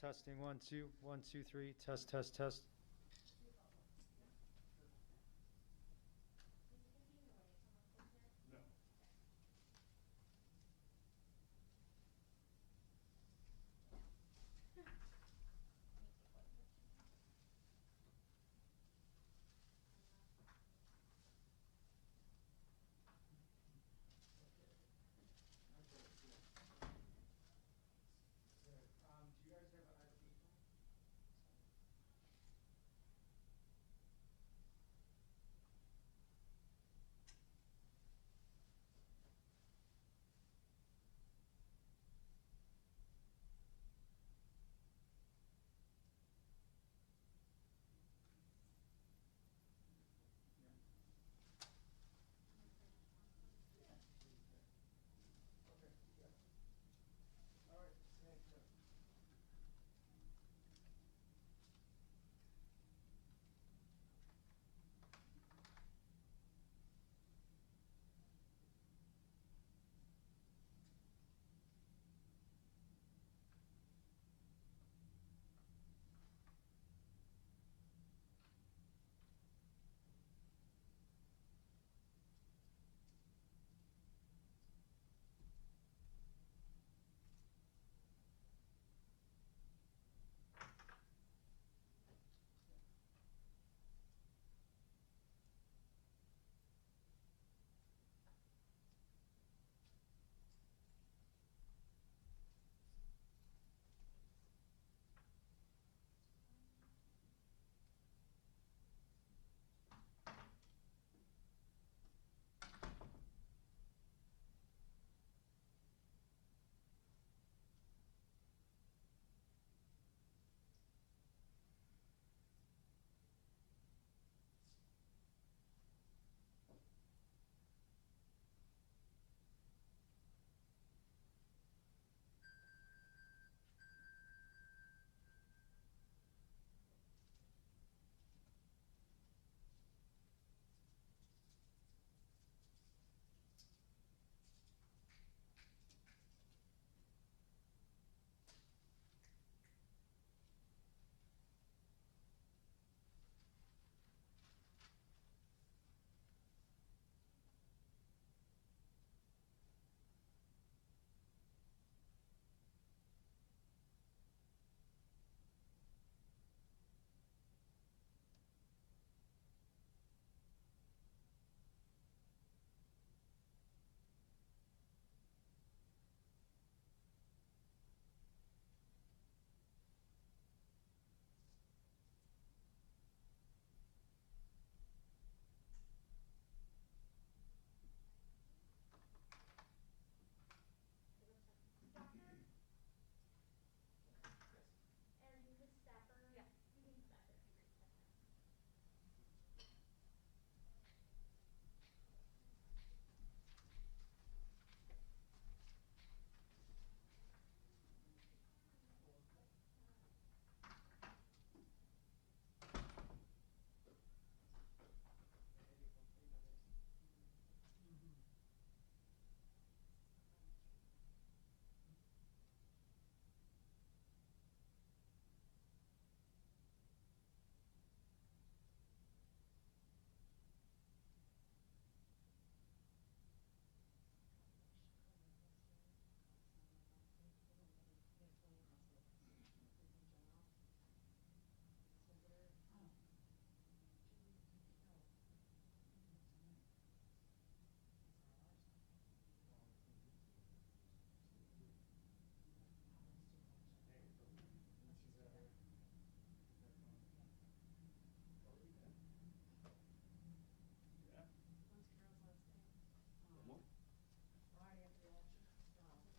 Testing 1 2 1 2 3. Test test test.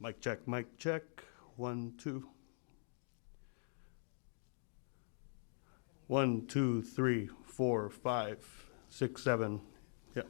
Mic check, mic check. 1 2. 1 2 3 4 5 6 7. Yep.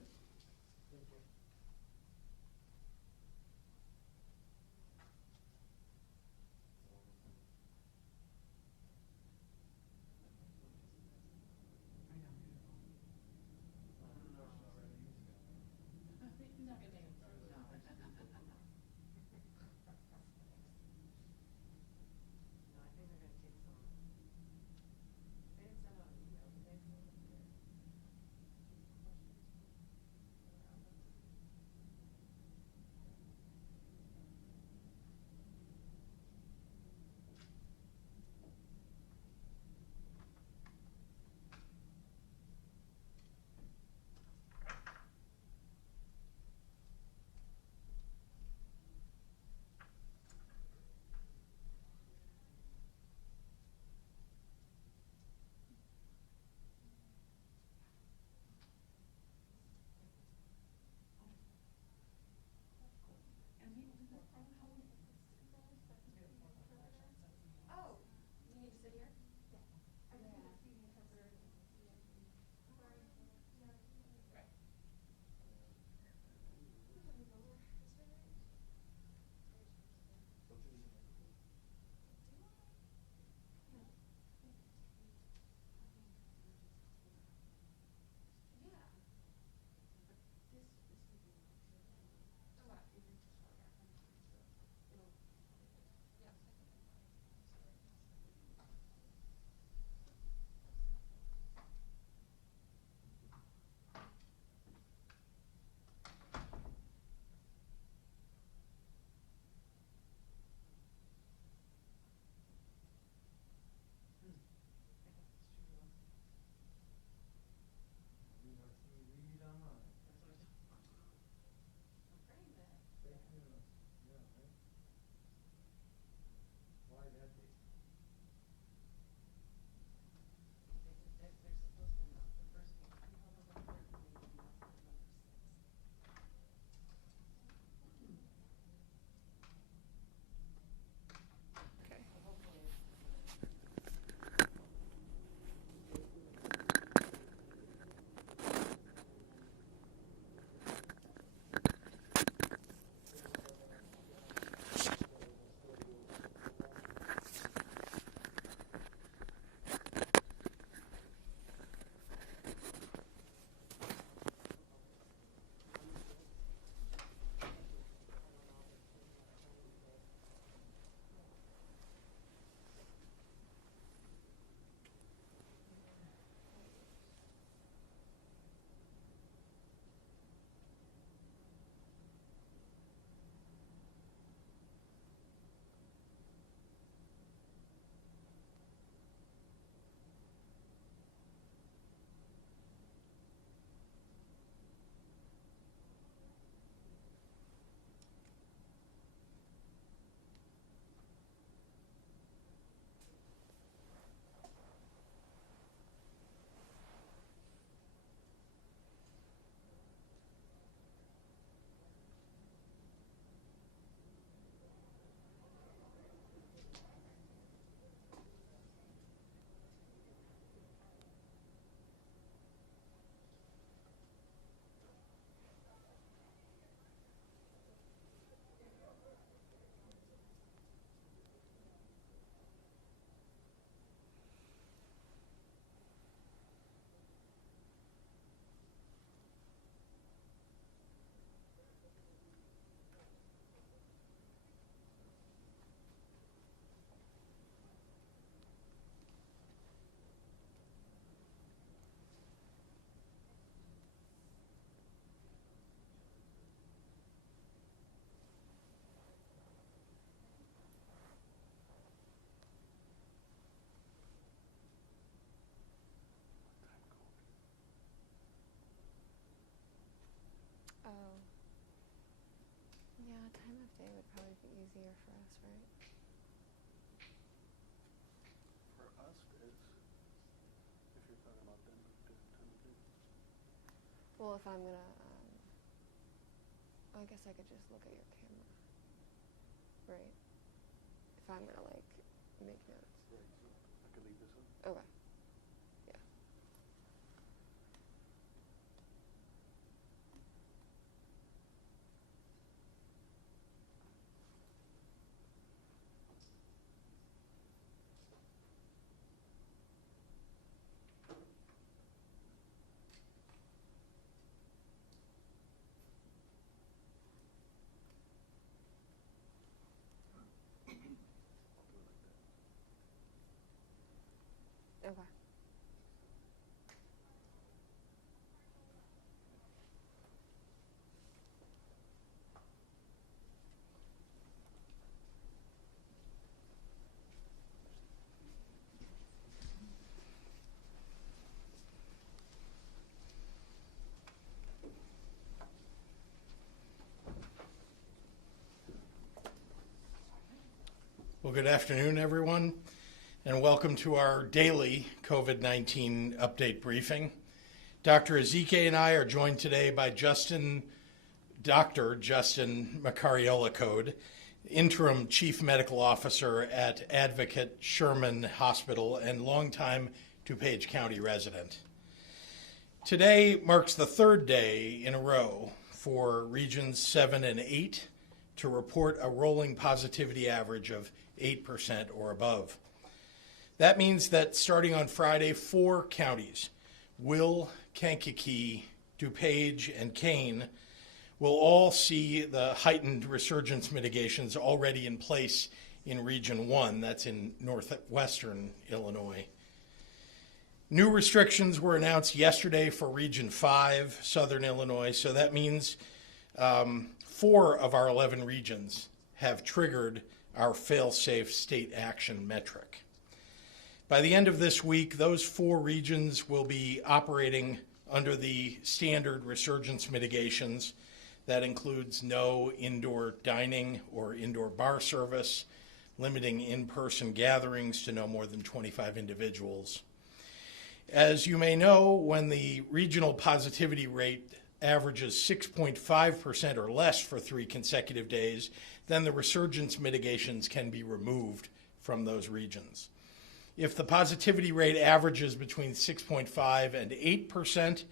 time of day would probably be easier for us, right? For us, if you're talking about them, Well, if I'm gonna, I guess I could just look at your camera, right? If I'm gonna like make notes. right, so I could leave this one. Okay. Yeah. Okay. Well, good afternoon, everyone, and welcome to our daily COVID-19 update briefing. Dr. Ezike and I are joined today by Dr. Justin Macariola-Code, Interim Chief Medical Officer at Advocate Sherman Hospital and longtime DuPage County resident. Today marks the third day in a row for Regions 7 and 8 to report a rolling positivity average of 8% or above. That means that starting on Friday, 4 counties, Will, Kankakee, DuPage, and Kane, will all see the heightened resurgence mitigations already in place in Region 1, that's in northwestern Illinois. New restrictions were announced yesterday for Region 5, southern Illinois, so that means 4 of our 11 regions have triggered our fail-safe state action metric. By the end of this week, those 4 regions will be operating under the standard resurgence mitigations. That includes no indoor dining or indoor bar service, limiting in-person gatherings to no more than 25 individuals. As you may know, when the regional positivity rate averages 6.5% or less for 3 consecutive days, then the resurgence mitigations can be removed from those regions. If the positivity rate averages between 6.5 and 8%,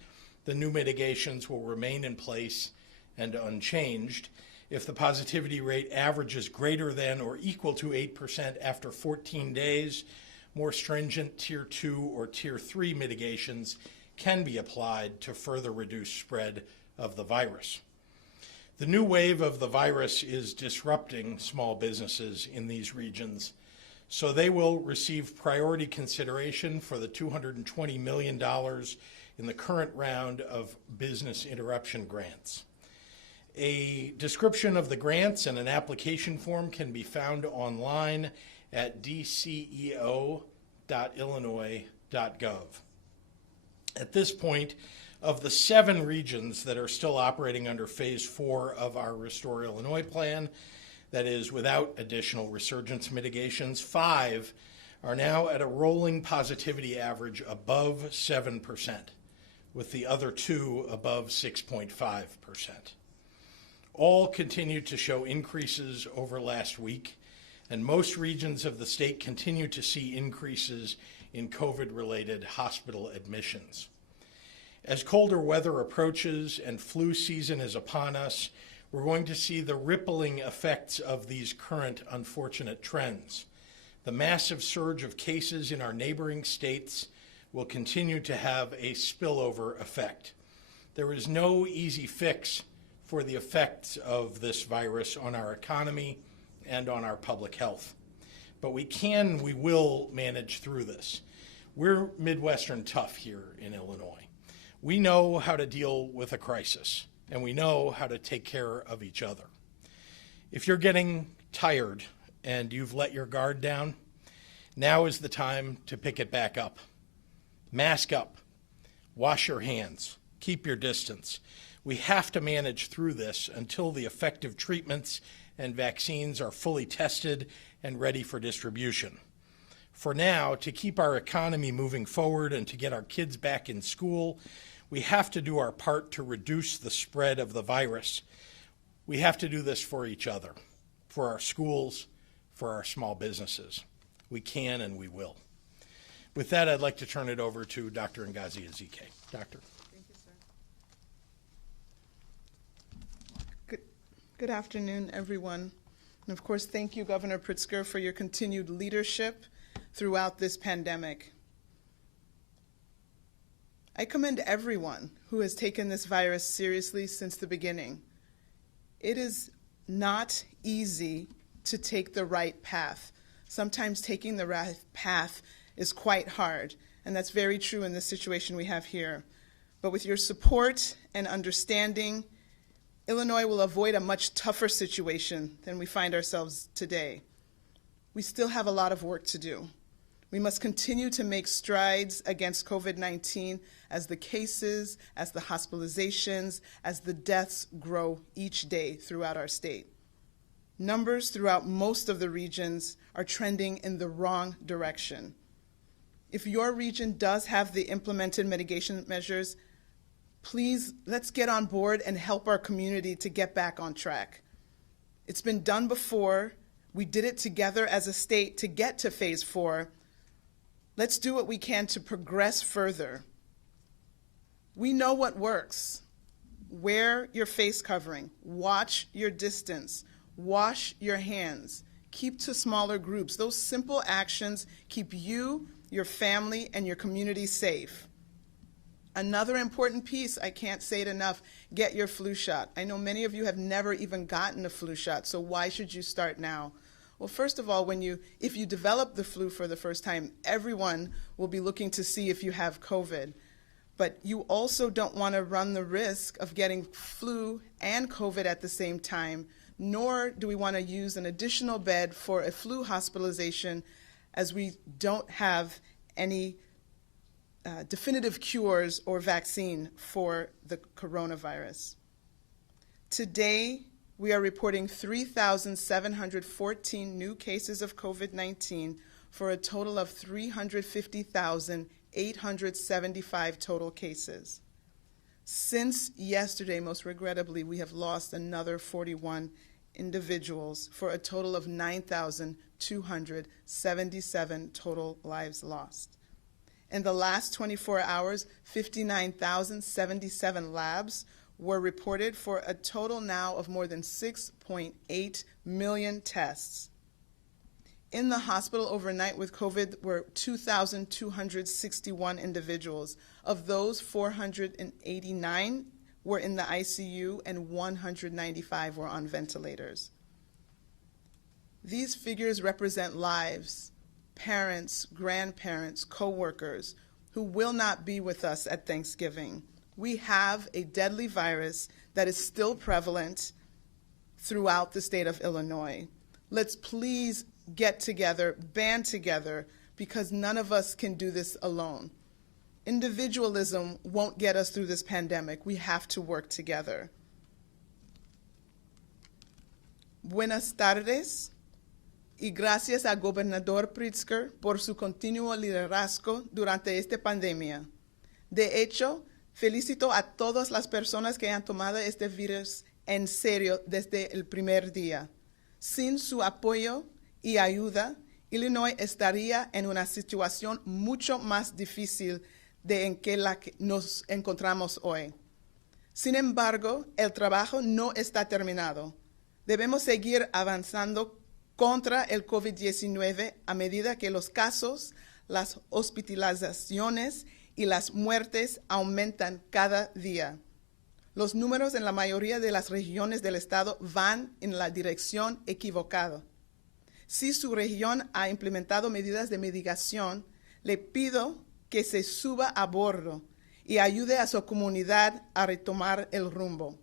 the new mitigations will remain in place and unchanged. If the positivity rate averages greater than or equal to 8% after 14 days, more stringent Tier 2 or Tier 3 mitigations can be applied to further reduce spread of the virus. The new wave of the virus is disrupting small businesses in these regions, so they will receive priority consideration for the $220 million in the current round of business interruption grants. A description of the grants and an application form can be found online at dceo.illinois.gov. At this point, of the 7 regions that are still operating under Phase 4 of our Restore Illinois plan, that is without additional resurgence mitigations, 5 are now at a rolling positivity average above 7%, with the other 2 above 6.5%. All continue to show increases over last week, and most regions of the state continue to see increases in COVID-related hospital admissions. As colder weather approaches and flu season is upon us, we're going to see the rippling effects of these current unfortunate trends. The massive surge of cases in our neighboring states will continue to have a spillover effect. There is no easy fix for the effects of this virus on our economy and on our public health. But we will manage through this. We're Midwestern tough here in Illinois. We know how to deal with a crisis, and we know how to take care of each other. If you're getting tired and you've let your guard down, now is the time to pick it back up. Mask up, wash your hands, keep your distance. We have to manage through this until the effective treatments and vaccines are fully tested and ready for distribution. For now, to keep our economy moving forward and to get our kids back in school, we have to do our part to reduce the spread of the virus. We have to do this for each other, for our schools, for our small businesses. We can and we will. With that, I'd like to turn it over to Dr. Ngozi Ezike. Doctor. Thank you, sir. Good afternoon, everyone. And of course, thank you, Governor Pritzker, for your continued leadership throughout this pandemic. I commend everyone who has taken this virus seriously since the beginning. It is not easy to take the right path. Sometimes taking the right path is quite hard, and that's very true in this situation we have here. But with your support and understanding, Illinois will avoid a much tougher situation than we find ourselves today. We still have a lot of work to do. We must continue to make strides against COVID-19 as the cases, as the hospitalizations, as the deaths grow each day throughout our state. Numbers throughout most of the regions are trending in the wrong direction. If your region does have the implemented mitigation measures, please, let's get on board and help our community to get back on track. It's been done before. We did it together as a state to get to phase 4. Let's do what we can to progress further. We know what works. Wear your face covering, watch your distance, wash your hands, keep to smaller groups. Those simple actions keep you, your family, and your community safe. Another important piece, I can't say it enough, get your flu shot. I know many of you have never even gotten a flu shot, so why should you start now? Well, first of all, if you develop the flu for the first time, everyone will be looking to see if you have COVID. But you also don't want to run the risk of getting flu and COVID at the same time, nor do we want to use an additional bed for a flu hospitalization, as we don't have any definitive cures or vaccine for the coronavirus. Today, we are reporting 3,714 new cases of COVID-19 for a total of 350,875 total cases. Since yesterday, most regrettably, we have lost another 41 individuals for a total of 9,277 total lives lost. In the last 24 hours, 59,077 labs were reported for a total now of more than 6.8 million tests. In the hospital overnight with COVID were 2,261 individuals. Of those, 489 were in the ICU and 195 were on ventilators. These figures represent lives, parents, grandparents, co-workers who will not be with us at Thanksgiving. We have a deadly virus that is still prevalent throughout the state of Illinois. Let's please get together, band together, because none of us can do this alone. Individualism won't get us through this pandemic. We have to work together. Buenas tardes y gracias al gobernador Pritzker por su continuo liderazgo durante esta pandemia. De hecho, felicito a todas las personas que han tomado este virus en serio desde el primer día. Sin su apoyo y ayuda, Illinois estaría en una situación mucho más difícil de en que la que nos encontramos hoy. Sin embargo, el trabajo no está terminado. Debemos seguir avanzando contra el COVID-19 a medida que los casos, las hospitalizaciones y las muertes aumentan cada día. Los números en la mayoría de las regiones del estado van en la dirección equivocada. Si su región ha implementado medidas de mitigación, le pido que se suba a bordo y ayude a su comunidad a retomar el rumbo.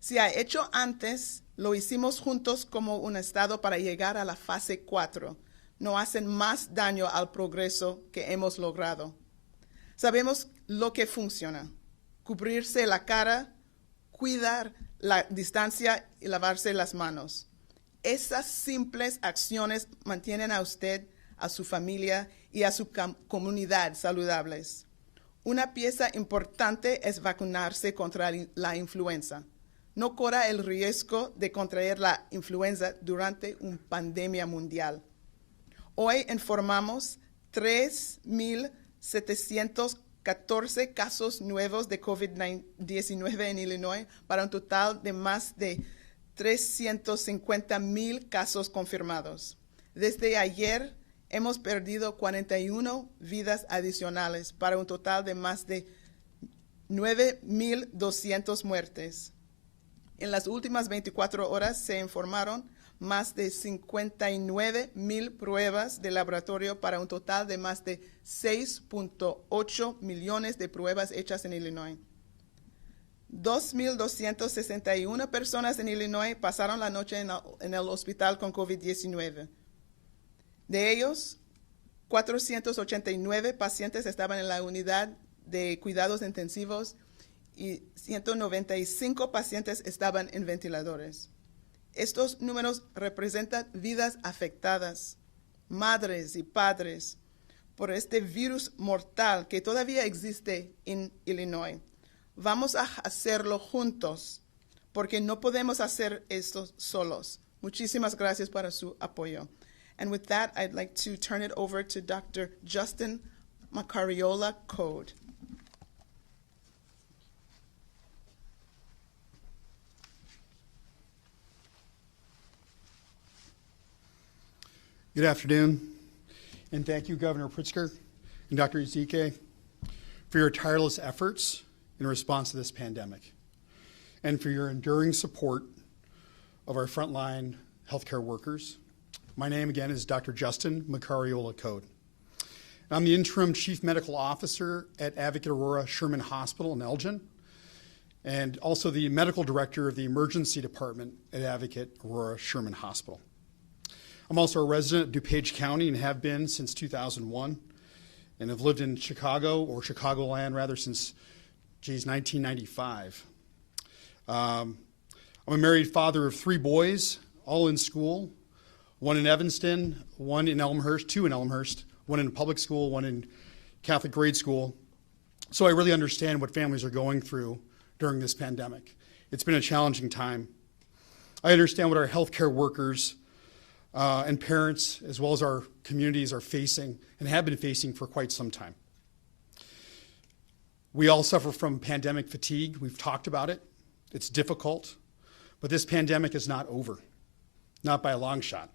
Si ha hecho antes, lo hicimos juntos como un estado para llegar a la fase 4. No hacen más daño al progreso que hemos logrado. Sabemos lo que funciona: cubrirse la cara, cuidar la distancia y lavarse las manos. Esas simples acciones mantienen a usted, a su familia y a su comunidad saludables. Una pieza importante es vacunarse contra la influenza. No corra el riesgo de contraer la influenza durante una pandemia mundial. Hoy informamos 3,714 casos nuevos de COVID-19 en Illinois para un total de más de 350,000 casos confirmados. Desde ayer hemos perdido 41 vidas adicionales para un total de más de 9,200 muertes. En las últimas 24 horas se informaron más de 59,000 pruebas de laboratorio para un total de más de 6,8 millones de pruebas hechas en Illinois. 2,261 personas en Illinois pasaron la noche en el hospital con COVID-19. De ellos, 489 pacientes estaban en la unidad de cuidados intensivos y 195 pacientes estaban en ventiladores. Estos números representan vidas afectadas, madres y padres, por este virus mortal que todavía existe en Illinois. Vamos a hacerlo juntos, porque no podemos hacer esto solos. Muchísimas gracias por su apoyo. And with that, I'd like to turn it over to Dr. Justin Macariola Code. Good afternoon, and thank you, Governor Pritzker and Dr. Ezike, for your tireless efforts in response to this pandemic, and for your enduring support of our frontline healthcare workers. My name, again, is Dr. Justin Macariola Code. I'm the interim chief medical officer at Advocate Aurora Sherman Hospital in Elgin, and also the medical director of the emergency department at Advocate Aurora Sherman Hospital. I'm also a resident of DuPage County and have been since 2001, and have lived in Chicago, or Chicagoland rather, since 1995. I'm a married father of 3 boys, all in school, one in Evanston, one in Elmhurst, 2 in Elmhurst, one in public school, one in Catholic grade school. So I really understand what families are going through during this pandemic. It's been a challenging time. I understand what our healthcare workers and parents, as well as our communities, are facing and have been facing for quite some time. We all suffer from pandemic fatigue. We've talked about it. It's difficult, but this pandemic is not over, not by a long shot.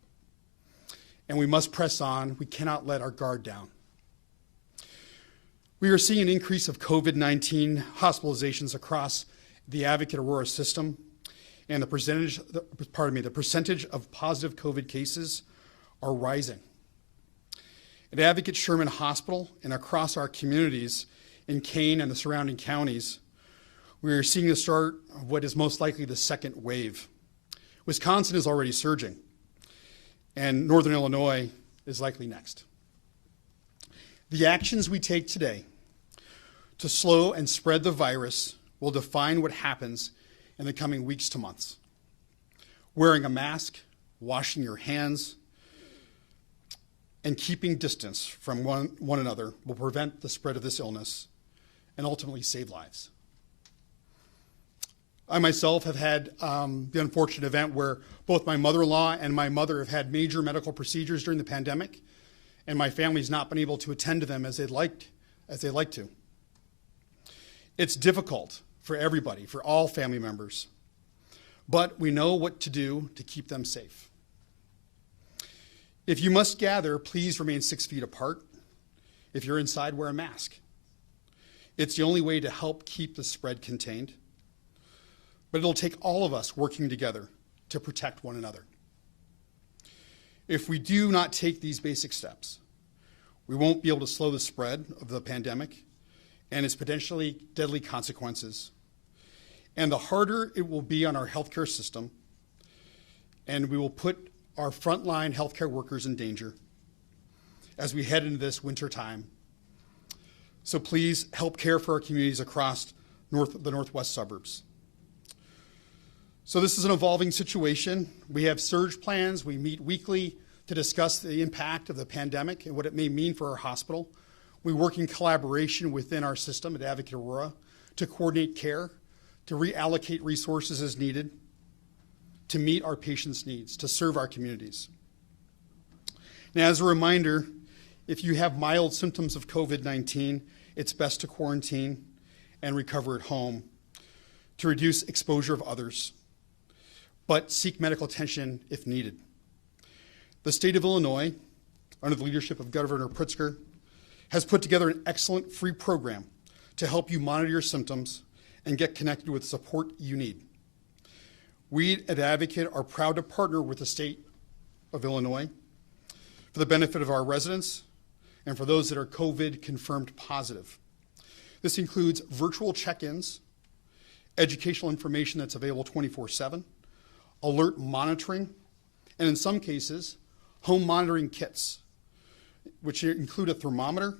And we must press on. We cannot let our guard down. We are seeing an increase of COVID-19 hospitalizations across the Advocate Aurora system, and the percentage of positive COVID cases are rising. At Advocate Sherman Hospital and across our communities in Kane and the surrounding counties, we are seeing the start of what is most likely the second wave. Wisconsin is already surging, and Northern Illinois is likely next. The actions we take today to slow and spread the virus will define what happens in the coming weeks to months. Wearing a mask, washing your hands, and keeping distance from one another will prevent the spread of this illness and ultimately save lives. I myself have had the unfortunate event where both my mother-in-law and my mother have had major medical procedures during the pandemic, and my family's not been able to attend to them as they'd like to. It's difficult for everybody, for all family members, but we know what to do to keep them safe. If you must gather, please remain 6 feet apart. If you're inside, wear a mask. It's the only way to help keep the spread contained, but it'll take all of us working together to protect one another. If we do not take these basic steps, we won't be able to slow the spread of the pandemic and its potentially deadly consequences. And the harder it will be on our healthcare system, and we will put our frontline healthcare workers in danger as we head into this winter time. So please help care for our communities across the northwest suburbs. So this is an evolving situation. We have surge plans. We meet weekly to discuss the impact of the pandemic and what it may mean for our hospital. We work in collaboration within our system at Advocate Aurora to coordinate care, to reallocate resources as needed, to meet our patients' needs, to serve our communities. Now, as a reminder, if you have mild symptoms of COVID-19, it's best to quarantine and recover at home to reduce exposure of others, but seek medical attention if needed. The state of Illinois, under the leadership of Governor Pritzker, has put together an excellent free program to help you monitor your symptoms and get connected with the support you need. We at Advocate are proud to partner with the state of Illinois for the benefit of our residents and for those that are COVID confirmed positive. This includes virtual check-ins, educational information that's available 24/7, alert monitoring, and in some cases, home monitoring kits, which include a thermometer,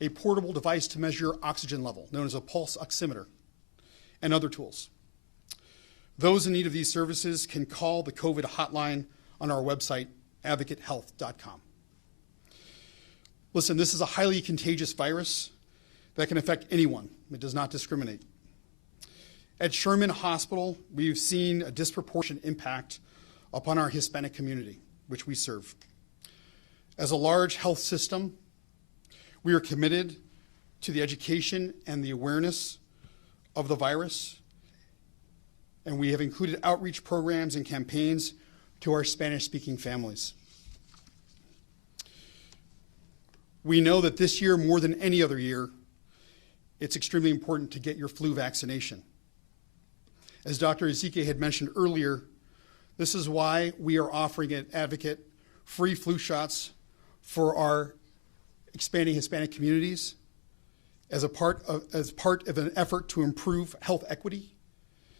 a portable device to measure your oxygen level, known as a pulse oximeter, and other tools. Those in need of these services can call the COVID hotline on our website, advocatehealth.com. Listen, this is a highly contagious virus that can affect anyone. It does not discriminate. At Sherman Hospital, we've seen a disproportionate impact upon our Hispanic community, which we serve. As a large health system, we are committed to the education and the awareness of the virus, and we have included outreach programs and campaigns to our Spanish-speaking families. We know that this year, more than any other year, it's extremely important to get your flu vaccination. As Dr. Ezike had mentioned earlier, this is why we are offering at Advocate free flu shots for our expanding Hispanic communities as part of an effort to improve health equity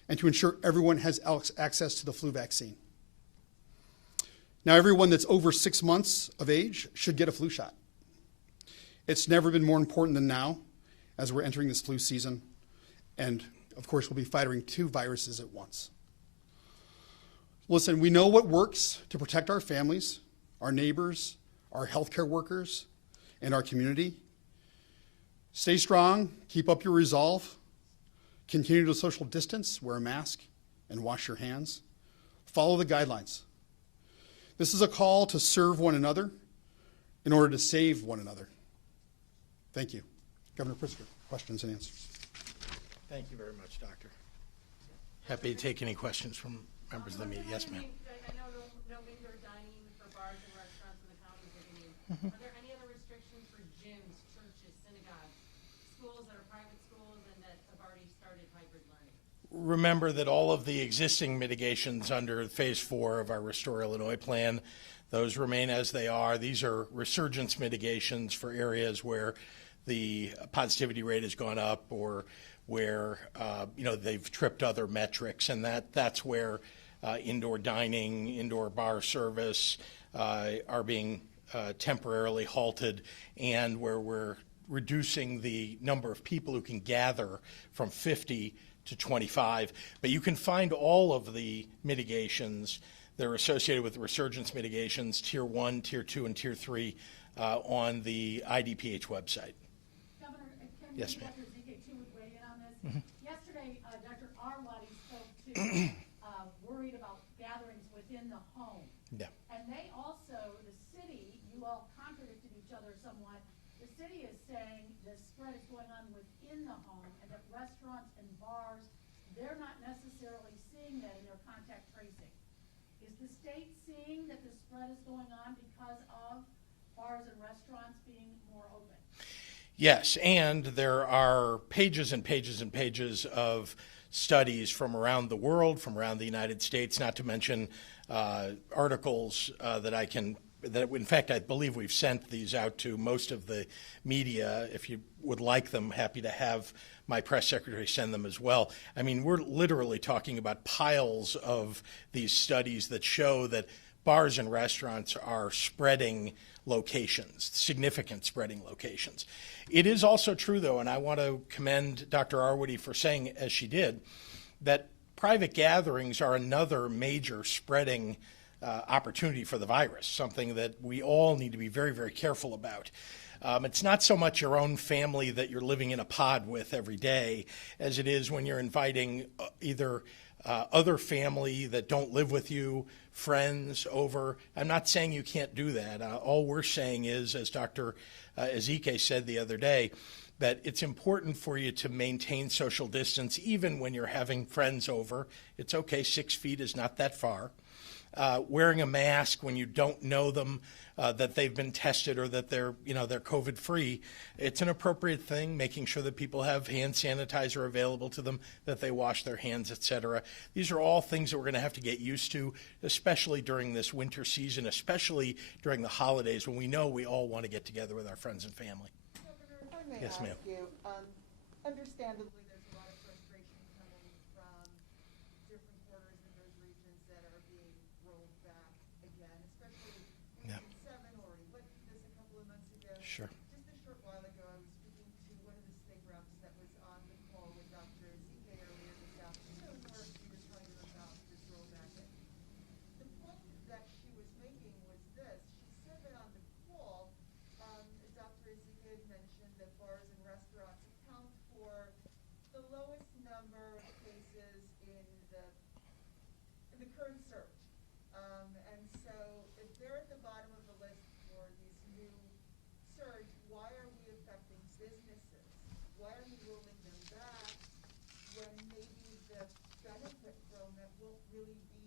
and to ensure everyone has access to the flu vaccine. Now, everyone that's over 6 months of age should get a flu shot. It's never been more important than now as we're entering this flu season, and of course, we'll be fighting 2 viruses at once. Listen, we know what works to protect our families, our neighbors, our healthcare workers, and our community. Stay strong, keep up your resolve, continue to social distance, wear a mask, and wash your hands. Follow the guidelines. This is a call to serve one another in order to save one another. Thank you. Governor Pritzker, questions and answers. Thank you very much, Doctor. Happy to take any questions from members of the media. Yes, ma'am. I know no indoor dining for bars and restaurants in the county are getting. Are there any other restrictions for gyms, churches, synagogues, schools that are private schools and that have already started hybrid learning? Remember that all of the existing mitigations under Phase 4 of our Restore Illinois plan, those remain as they are. These are resurgence mitigations for areas where the positivity rate has gone up or where they've tripped other metrics, and that's where indoor dining, indoor bar service are being temporarily halted, and where we're reducing the number of people who can gather from 50 to 25. But you can find all of the mitigations that are associated with resurgence mitigations, Tier 1, Tier 2, and Tier 3 on the IDPH website. Governor, can Yes, ma'am. Dr. Ezike too would weigh in on this? Yesterday, Dr. Arwady spoke to worried about gatherings within the home. Yeah. And they also, the city, you all contradicted each other somewhat. The city is saying the spread is going on within the home and that restaurants and bars, they're not necessarily seeing that in their contact tracing. Is the state seeing that the spread is going on because of bars and restaurants being more open? Yes, and there are pages and pages and pages of studies from around the world, from around the United States, not to mention articles that in fact, I believe we've sent these out to most of the media. If you would like them, happy to have my press secretary send them as well. I mean, we're literally talking about piles of these studies that show that bars and restaurants are spreading locations, significant spreading locations. It is also true, though, and I want to commend Dr. Arwady for saying, as she did, that private gatherings are another major spreading opportunity for the virus, something that we all need to be very, very careful about. It's not so much your own family that you're living in a pod with every day as it is when you're inviting either other family that don't live with you, friends over. I'm not saying you can't do that. All we're saying is, as Dr. Ezike said the other day, that it's important for you to maintain social distance even when you're having friends over. It's okay, 6 feet is not that far. Wearing a mask when you don't know them, that they've been tested or that they're COVID free. It's an appropriate thing, making sure that people have hand sanitizer available to them, that they wash their hands, etc. These are all things that we're going to have to get used to, especially during this winter season, especially during the holidays when we know we all want to get together with our friends and family. Governor, if I may Yes, ask ma'am. you, understandably, there's a lot of frustration coming from different quarters in those regions that are being rolled back again, especially Yeah. Region 7 already went through this a couple of months ago. Sure. Just a short while ago, I was speaking to one of the state reps that was on the call with Dr. Ezike earlier this afternoon, where we were telling her about this rollback. And the point that she was making was this. She said that on the call, Dr. Ezike had mentioned that bars and restaurants account for the lowest number of cases in the current surge. And so if they're at the bottom of the list for this new surge, why are we affecting businesses? Why are we rolling them back when maybe the benefit from it won't really be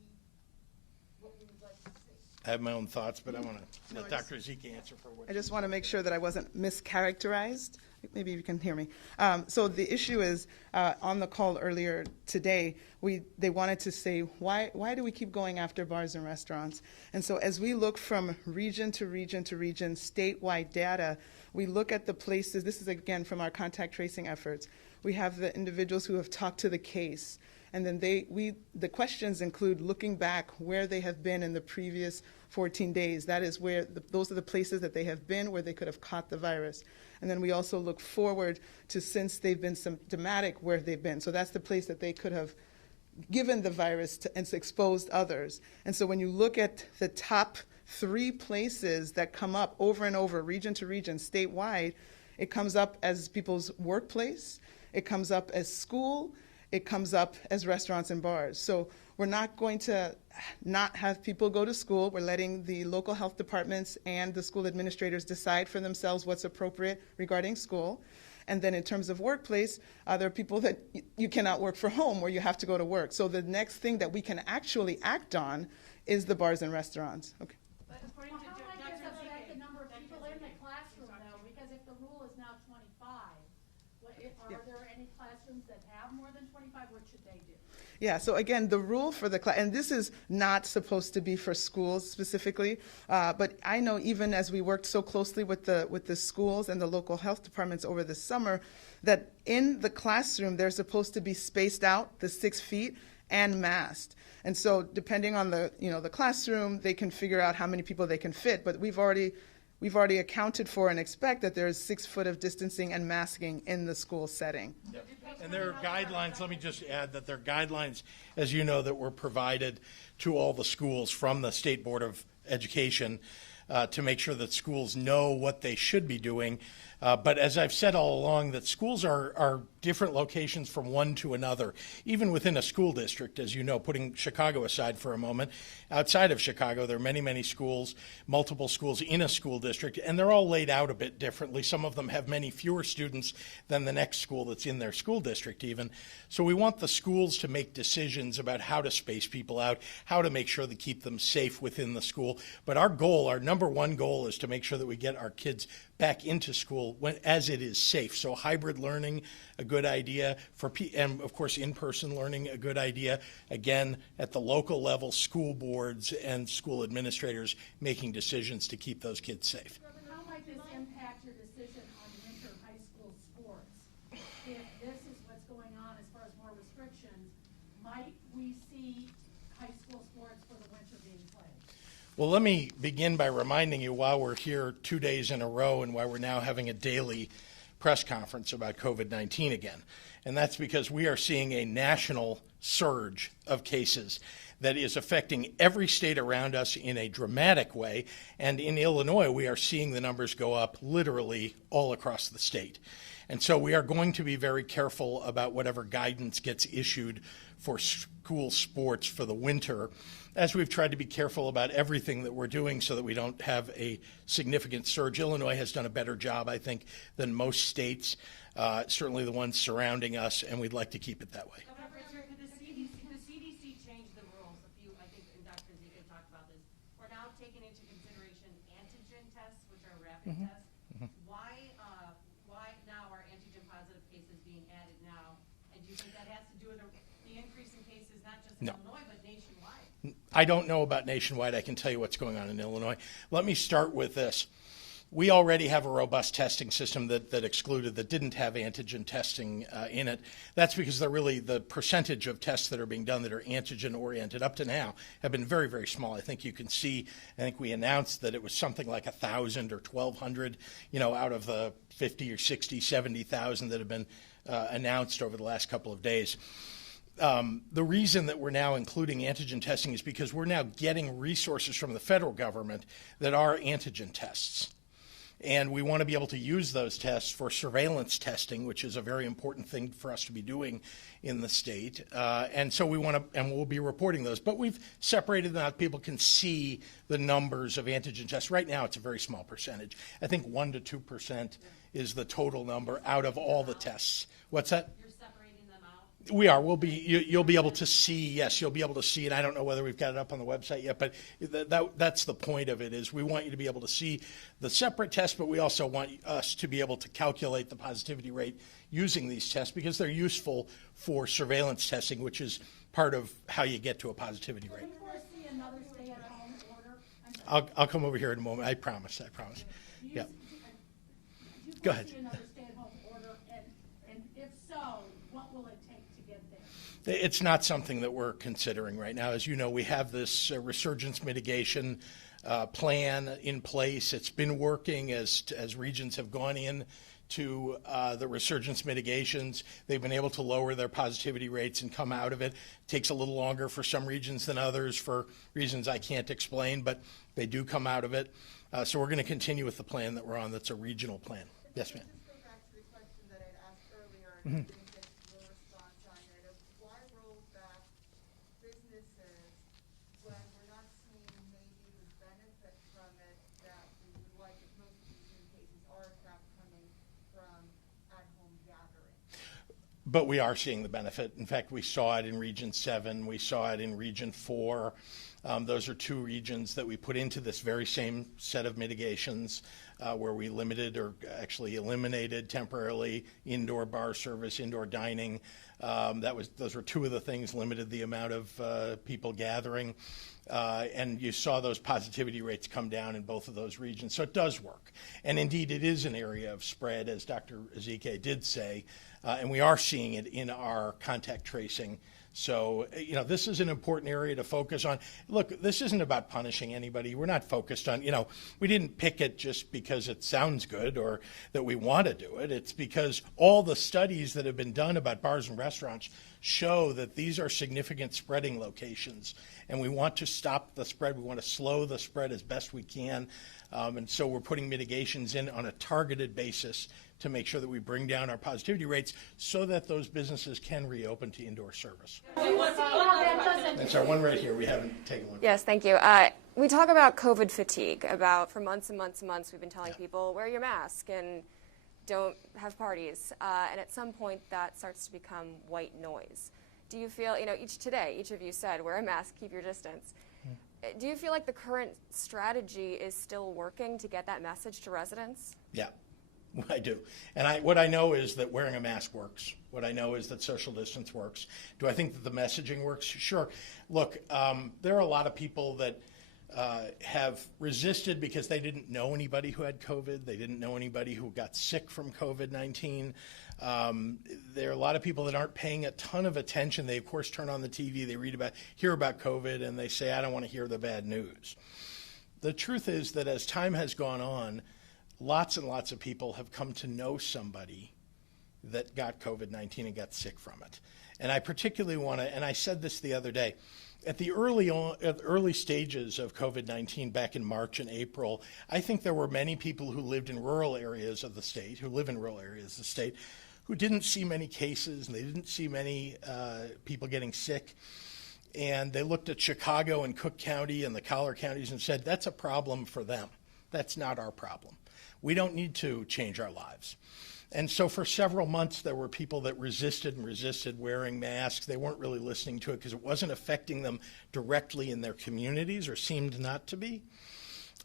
what we would like to see? I have my own thoughts, but I want to No, let I just- Dr. Ezike answer for what I just want to make sure that I wasn't mischaracterized. Maybe you can hear me. So the issue is, on the call earlier today, they wanted to say, why do we keep going after bars and restaurants? And so as we look from region to region to region, statewide data, we look at the places, this is again from our contact tracing efforts, we have the individuals who have talked to the case. And then the questions include looking back where they have been in the previous 14 days. That is where, those are the places that they have been where they could have caught the virus. And then we also look forward to since they've been symptomatic where they've been. So that's the place that they could have given the virus to, and exposed others. And so when you look at the top 3 places that come up over and over, region to region, statewide, it comes up as people's workplace, it comes up as school, it comes up as restaurants and bars. So we're not going to not have people go to school. We're letting the local health departments and the school administrators decide for themselves what's appropriate regarding school. And then in terms of workplace, there are people that you cannot work from home or you have to go to work. So the next thing that we can actually act on is the bars and restaurants. Okay. Well, how might this affect the number of people in the classroom though? Because if the rule is now 25, are there any classrooms that have more than 25? What should they do? Yeah, so again, the rule for the class, and this is not supposed to be for schools specifically, but I know even as we worked so closely with the schools and the local health departments over the summer, that in the classroom they're supposed to be spaced out, the 6 feet, and masked. And so depending on the classroom, they can figure out how many people they can fit, but we've already accounted for and expect that there's 6 foot of distancing and masking in the school setting. Yep. And there are guidelines, let me just add that there are guidelines, as you know, that were provided to all the schools from the State Board of Education to make sure that schools know what they should be doing. But as I've said all along, that schools are different locations from one to another, even within a school district, as you know, putting Chicago aside for a moment. Outside of Chicago, there are many, many schools, multiple schools in a school district, and they're all laid out a bit differently. Some of them have many fewer students than the next school that's in their school district even. So we want the schools to make decisions about how to space people out, how to make sure to keep them safe within the school. But our goal, our number one goal, is to make sure that we get our kids back into school as it is safe. So hybrid learning, a good idea, and of course in-person learning, a good idea. Again, at the local level, school boards and school administrators making decisions to keep those kids safe. How might this impact your decision on winter high school sports? If this is what's going on as far as more restrictions, might we see high school sports for the winter being played? Well, let me begin by reminding you while we're here 2 days in a row and why we're now having a daily press conference about COVID-19 again. And that's because we are seeing a national surge of cases that is affecting every state around us in a dramatic way. And in Illinois, we are seeing the numbers go up literally all across the state. And so we are going to be very careful about whatever guidance gets issued for school sports for the winter, as we've tried to be careful about everything that we're doing so that we don't have a significant surge. Illinois has done a better job, I think, than most states, certainly the ones surrounding us, and we'd like to keep it that way. Governor Pritzker, the CDC changed the rules a few, I think, and Dr. Zika talked about this. We're now taking into consideration antigen tests, which are rapid tests. Why now are antigen positive cases being added now? And do you think that has to do with the increase in cases, not just in Illinois, but nationwide? I don't know about nationwide. I can tell you what's going on in Illinois. Let me start with this. We already have a robust testing system that didn't have antigen testing in it. That's because the percentage of tests that are being done that are antigen oriented up to now have been very, very small. I think you can see, I think we announced that it was something like 1,000 or 1,200, out of the 50 or 60, 70,000 that have been announced over the last couple of days. The reason that we're now including antigen testing is because we're now getting resources from the federal government that are antigen tests. And we want to be able to use those tests for surveillance testing, which is a very important thing for us to be doing in the state. And so we'll be reporting those. But we've separated them out. People can see the numbers of antigen tests. Right now, it's a very small percentage. I think 1% to 2% is the total number out of all the tests. What's that? You're separating them out? We are. You'll be able to see. Yes, you'll be able to see it. I don't know whether we've got it up on the website yet, but that's the point of it. Is we want you to be able to see the separate tests, but we also want us to be able to calculate the positivity rate using these tests because they're useful for surveillance testing, which is part of how you get to a positivity rate. Do you foresee another stay-at-home order? I'll come over here in a moment. I promise. Yeah. Go ahead. Do you foresee another stay-at-home order, and if so, what will it take to get there? It's not something that we're considering right now. As you know, we have this resurgence mitigation plan in place. It's been working as regions have gone in to the resurgence mitigations. They've been able to lower their positivity rates and come out of it. It takes a little longer for some regions than others for reasons I can't explain, but they do come out of it. So we're going to continue with the plan that we're on. That's a regional plan. Yes, ma'am. Just go back to the question that I'd asked earlier and didn't get your response on it of why roll back businesses when we're not seeing maybe the benefit from it that we would like if most of these new cases are in fact coming from at-home gathering. But we are seeing the benefit. In fact, we saw it in Region 7. We saw it in Region 4. Those are two regions that we put into this very same set of mitigations where we limited or actually eliminated temporarily indoor bar service, indoor dining. Those were two of the things, limited the amount of people gathering. And you saw those positivity rates come down in both of those regions. So it does work. And indeed, it is an area of spread, as Dr. Zika did say, and we are seeing it in our contact tracing. So, this is an important area to focus on. Look, this isn't about punishing anybody. We're not focused on, we didn't pick it just because it sounds good or that we want to do it. It's because all the studies that have been done about bars and restaurants show that these are significant spreading locations. And we want to stop the spread. We want to slow the spread as best we can. And so we're putting mitigations in on a targeted basis to make sure that we bring down our positivity rates so that those businesses can reopen to indoor service. And sorry, one right here we haven't taken a look at. Yes, thank you. We talk about COVID fatigue, for months and months and months we've been telling people, wear your mask and don't have parties. And at some point that starts to become white noise. Do you feel, each of you said, wear a mask, keep your distance. Do you feel like the current strategy is still working to get that message to residents? Yeah. I do. And what I know is that wearing a mask works. What I know is that social distance works. Do I think that the messaging works? Sure. Look, there are a lot of people that have resisted because they didn't know anybody who had COVID. They didn't know anybody who got sick from COVID-19. There are a lot of people that aren't paying a ton of attention. They, of course, turn on the TV, they hear about COVID, and they say, I don't want to hear the bad news. The truth is that as time has gone on, lots and lots of people have come to know somebody that got COVID-19 and got sick from it. And I particularly want to, and I said this the other day, at the early stages of COVID-19 back in March and April, I think there were many people who lived in rural areas of the state, who live in rural areas of the state, who didn't see many cases and they didn't see many people getting sick. And they looked at Chicago and Cook County and the collar counties and said, that's a problem for them. That's not our problem. We don't need to change our lives. And so for several months, there were people that resisted and resisted wearing masks. They weren't really listening to it because it wasn't affecting them directly in their communities, or seemed not to be.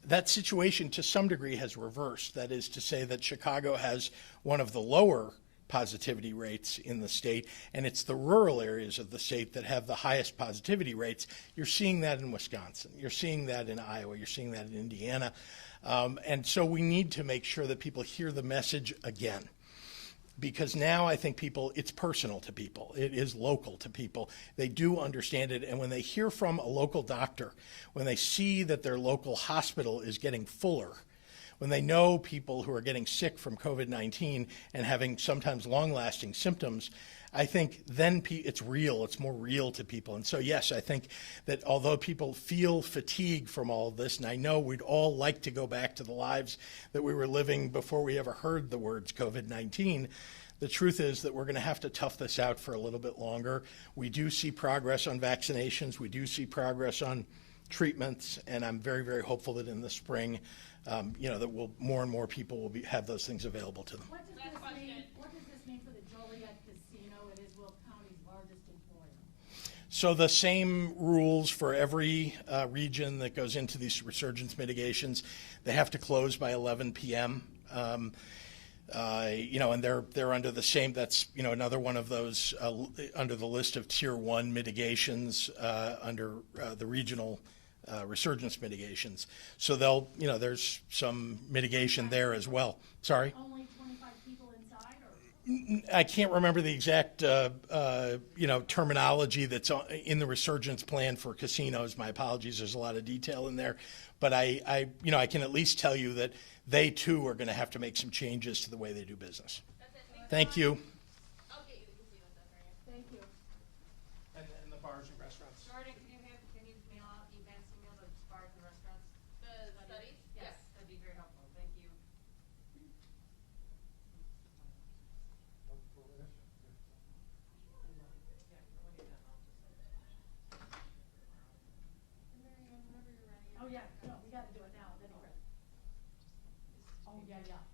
That situation, to some degree, has reversed. That is to say that Chicago has one of the lower positivity rates in the state, and it's the rural areas of the state that have the highest positivity rates. You're seeing that in Wisconsin. You're seeing that in Iowa. You're seeing that in Indiana. And so we need to make sure that people hear the message again. Because now I think it's personal to people. It is local to people. They do understand it. And when they hear from a local doctor, when they see that their local hospital is getting fuller, when they know people who are getting sick from COVID-19 and having sometimes long-lasting symptoms, I think then it's real. It's more real to people. And so, yes, I think that although people feel fatigue from all of this, and I know we'd all like to go back to the lives that we were living before we ever heard the words COVID-19, the truth is that we're going to have to tough this out for a little bit longer. We do see progress on vaccinations. We do see progress on treatments. And I'm very, very hopeful that in the spring, that more and more people will have those things available to them. What does this mean for the Joliet Casino? It is Will County's largest employer. So the same rules for every region that goes into these resurgence mitigations. They have to close by 11 p.m. And they're under the same. That's another one of those under the list of Tier 1 mitigations under the regional resurgence mitigations. So there's some mitigation there as well. Sorry? Only 25 people inside, or? I can't remember the exact, terminology that's in the resurgence plan for casinos. My apologies. There's a lot of detail in there, but I can at least tell you that they too are going to have to make some changes to the way they do business. Thank you. I'll get you the casino stuff right here. Thank you. And the bars and restaurants. Jordan, can you mail out the advanced email to bars and restaurants? The studies? Yes, that'd be very helpful. Thank you. Oh, yeah, no, we gotta do it now, then we're ready. Oh, yeah, yeah.